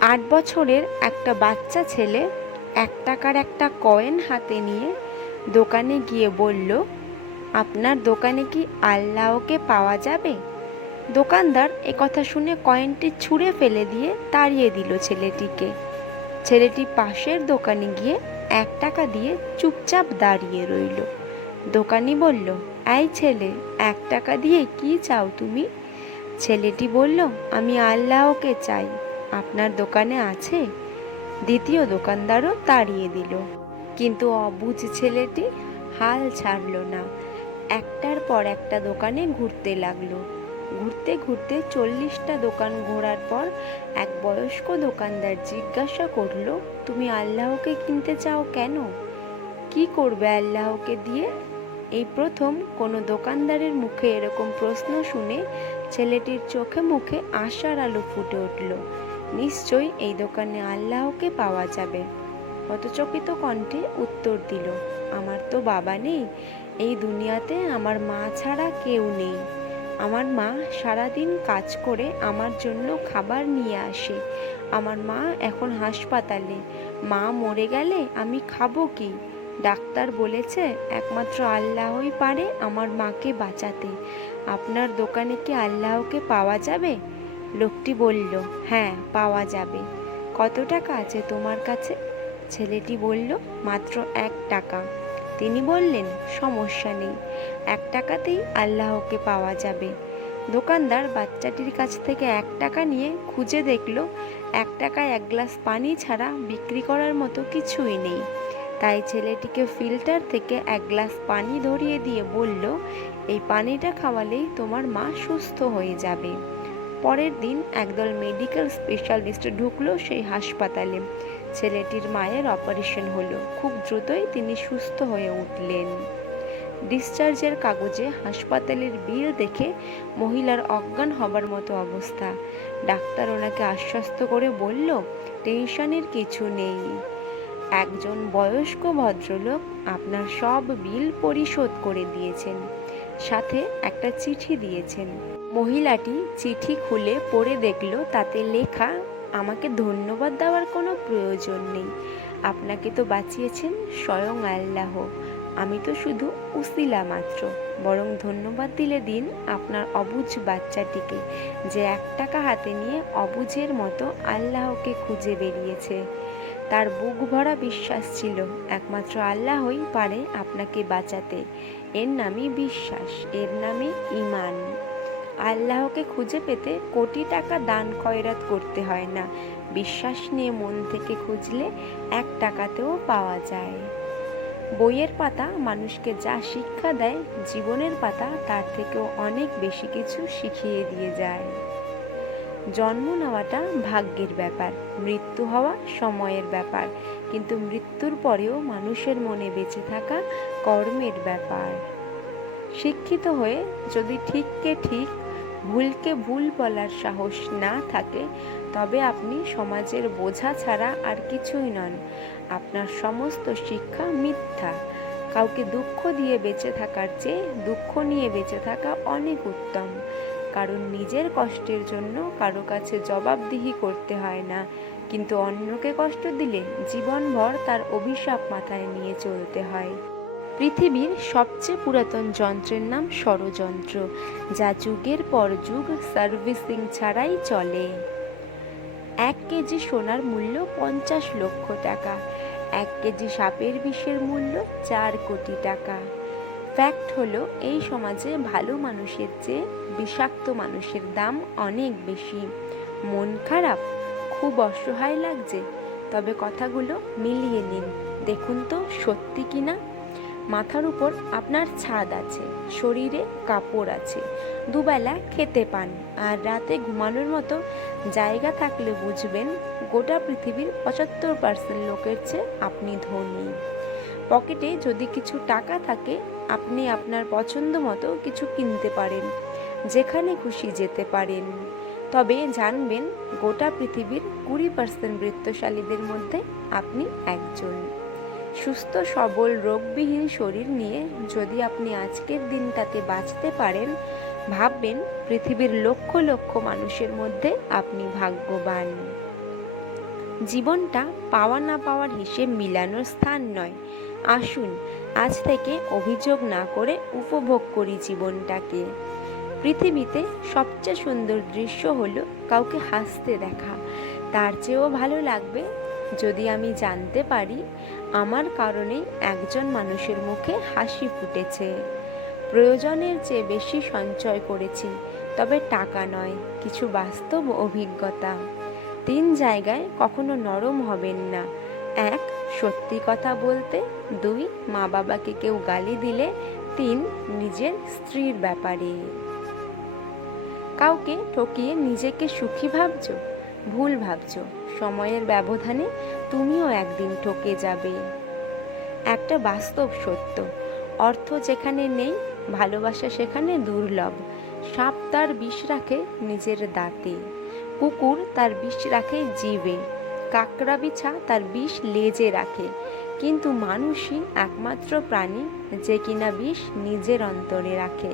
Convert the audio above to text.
8 বছরের একটা বাচ্চা ছেলে 1 টাকার একটা কয়েন হাতে নিয়ে দোকানে গিয়ে বলল, আপনার দোকানে কি আল্লাহকে পাওয়া যাবে? দোকানদার একথা শুনে কয়েনটি ছুঁড়ে ফেলে দিয়ে তাড়িয়ে দিল ছেলেটিকে। ছেলেটি পাশের দোকানে গিয়ে 1 টাকা দিয়ে চুপচাপ দাঁড়িয়ে রইল। দোকানি বলল, এই ছেলে, 1 টাকা দিয়ে কি চাও তুমি? ছেলেটি বলল, আমি আল্লাহকে চাই, আপনার দোকানে আছে? দ্বিতীয় দোকানদারও তাড়িয়ে দিল। কিন্তু অবুঝ ছেলেটি হাল ছাড়ল না। একটার পর একটা দোকানে ঘুরতে লাগলো। ঘুরতে ঘুরতে 40টা দোকান ঘোরার পর এক বয়স্ক দোকানদার জিজ্ঞাসা করলো, তুমি আল্লাহকে কিনতে চাও কেন? কি করবে আল্লাহকে দিয়ে? এই প্রথম কোনো দোকানদারের মুখে এরকম প্রশ্ন শুনে ছেলেটির চোখে মুখে আশার আলো ফুটে উঠল। নিশ্চয়ই এই দোকানে আল্লাহকে পাওয়া যাবে। হতচকিত কণ্ঠে উত্তর দিল, আমার তো বাবা নেই, এই দুনিয়াতে আমার মা ছাড়া কেউ নেই। আমার মা সারাদিন কাজ করে আমার জন্য খাবার নিয়ে আসে। আমার মা এখন হাসপাতালে। মা মরে গেলে আমি খাবো কি? ডাক্তার বলেছে একমাত্র আল্লাহই পারে আমার মাকে বাঁচাতে। আপনার দোকানে কি আল্লাহকে পাওয়া যাবে? লোকটি বলল, হ্যাঁ, পাওয়া যাবে। কত টাকা আছে তোমার কাছে? ছেলেটি বলল, মাত্র 1 টাকা। তিনি বললেন, সমস্যা নেই, 1 টাকাতেই আল্লাহকে পাওয়া যাবে। দোকানদার বাচ্চাটির কাছ থেকে 1 টাকা নিয়ে খুঁজে দেখল 1 টাকায় 1 গ্লাস পানি ছাড়া বিক্রি করার মতো কিছুই নেই। তাই ছেলেটিকে ফিল্টার থেকে 1 গ্লাস পানি ধরিয়ে দিয়ে বলল, এই পানিটা খাওয়ালেই তোমার মা সুস্থ হয়ে যাবে। পরের দিন একদল মেডিকেল স্পেশালিস্ট ঢুকলো সেই হাসপাতালে। ছেলেটির মায়ের অপারেশন হলো। খুব দ্রুতই তিনি সুস্থ হয়ে উঠলেন। ডিসচার্জের কাগজে হাসপাতালের বিল দেখে মহিলার অজ্ঞান হবার মতো অবস্থা। ডাক্তার ওনাকে আশ্বস্ত করে বলল, টেনশনের কিছু নেই, একজন বয়স্ক ভদ্রলোক আপনার সব বিল পরিশোধ করে দিয়েছেন, সাথে একটা চিঠি দিয়েছেন। মহিলাটি চিঠি খুলে পড়ে দেখল তাতে লেখা, আমাকে ধন্যবাদ দেওয়ার কোনো প্রয়োজন নেই, আপনাকে তো বাঁচিয়েছেন স্বয়ং আল্লাহ, আমি তো শুধু উসিলা মাত্র। বরং ধন্যবাদ দিলে দিন আপনার অবুঝ বাচ্চাটিকে, যে 1 টাকা হাতে নিয়ে অবুঝের মতো আল্লাহকে খুঁজে বেরিয়েছে। তার বুক ভরা বিশ্বাস ছিল একমাত্র আল্লাহই পারে আপনাকে বাঁচাতে। এর নামই বিশ্বাস, এর নামই ঈমান। আল্লাহকে খুঁজে পেতে কোটি টাকা দান খয়রাত করতে হয় না। বিশ্বাস নিয়ে মন থেকে খুঁজলে 1 টাকাতেও পাওয়া যায়। বইয়ের পাতা মানুষকে যা শিক্ষা দেয়, জীবনের পাতা তার থেকেও অনেক বেশি কিছু শিখিয়ে দিয়ে যায়। জন্ম নেওয়াটা ভাগ্যের ব্যাপার, মৃত্যু হওয়া সময়ের ব্যাপার, কিন্তু মৃত্যুর পরেও মানুষের মনে বেঁচে থাকা কর্মের ব্যাপার। শিক্ষিত হয়ে যদি ঠিককে ঠিক, ভুলকে ভুল বলার সাহস না থাকে, তবে আপনি সমাজের বোঝা ছাড়া আর কিছুই নন। আপনার সমস্ত শিক্ষা মিথ্যা। কাউকে দুঃখ দিয়ে বেঁচে থাকার চেয়ে দুঃখ নিয়ে বেঁচে থাকা অনেক উত্তম। কারণ নিজের কষ্টের জন্য কারো কাছে জবাবদিহি করতে হয় না, কিন্তু অন্যকে কষ্ট দিলে জীবনভর তার অভিশাপ মাথায় নিয়ে চলতে হয়। পৃথিবীর সবচেয়ে পুরাতন যন্ত্রের নাম ষড়যন্ত্র, যা যুগের পর যুগ সার্ভিসিং ছাড়াই চলে। 1 কেজি সোনার মূল্য 50 লক্ষ টাকা, 1 কেজি সাপের বিষের মূল্য 4 কোটি টাকা। ফ্যাক্ট হলো, এই সমাজে ভালো মানুষের চেয়ে বিষাক্ত মানুষের দাম অনেক বেশি। মন খারাপ, খুব অসহায় লাগছে, তবে কথাগুলো মিলিয়ে নিন, দেখুন তো সত্যি কিনা। মাথার উপর আপনার ছাদ আছে, শরীরে কাপড় আছে, দুবেলা খেতে পান, আর রাতে ঘুমানোর মতো জায়গা থাকলে বুঝবেন গোটা পৃথিবীর 75% লোকের চেয়ে আপনি ধনী। পকেটে যদি কিছু টাকা থাকে, আপনি আপনার পছন্দ মতো কিছু কিনতে পারেন, যেখানে খুশি যেতে পারেন। তবে জানবেন, গোটা পৃথিবীর 20% বৃত্তশালীদের মধ্যে আপনি একজন। সুস্থ সবল রোগবিহীন শরীর নিয়ে যদি আপনি আজকের দিনটাতে বাঁচতে পারেন, ভাববেন পৃথিবীর লক্ষ লক্ষ মানুষের মধ্যে আপনি ভাগ্যবান। জীবনটা পাওয়া না পাওয়ার হিসেব মিলানোর স্থান নয়। আসুন আজ থেকে অভিযোগ না করে উপভোগ করি জীবনটাকে। পৃথিবীতে সবচেয়ে সুন্দর দৃশ্য হলো কাউকে হাসতে দেখা। তার চেয়েও ভালো লাগবে যদি আমি জানতে পারি আমার কারণেই একজন মানুষের মুখে হাসি ফুটেছে। প্রয়োজনের চেয়ে বেশি সঞ্চয় করেছি, তবে টাকা নয়, কিছু বাস্তব অভিজ্ঞতা। 3 জায়গায় কখনো নরম হবেন না। 1, সত্যি কথা বলতে। 2, মা বাবাকে কেউ গালি দিলে। 3, নিজের স্ত্রীর ব্যাপারে। কাউকে ঠকিয়ে নিজেকে সুখী ভাবছো? ভুল ভাবছো। সময়ের ব্যবধানে তুমিও একদিন ঠকে যাবে। একটা বাস্তব সত্য, অর্থ যেখানে নেই, ভালোবাসা সেখানে দুর্লভ। সাপ তার বিষ রাখে নিজের দাঁতে, কুকুর তার বিষ রাখে জিভে, কাকড়া বিছা তার বিষ লেজে রাখে, কিন্তু মানুষই একমাত্র প্রাণী যে কিনা বিষ নিজের অন্তরে রাখে।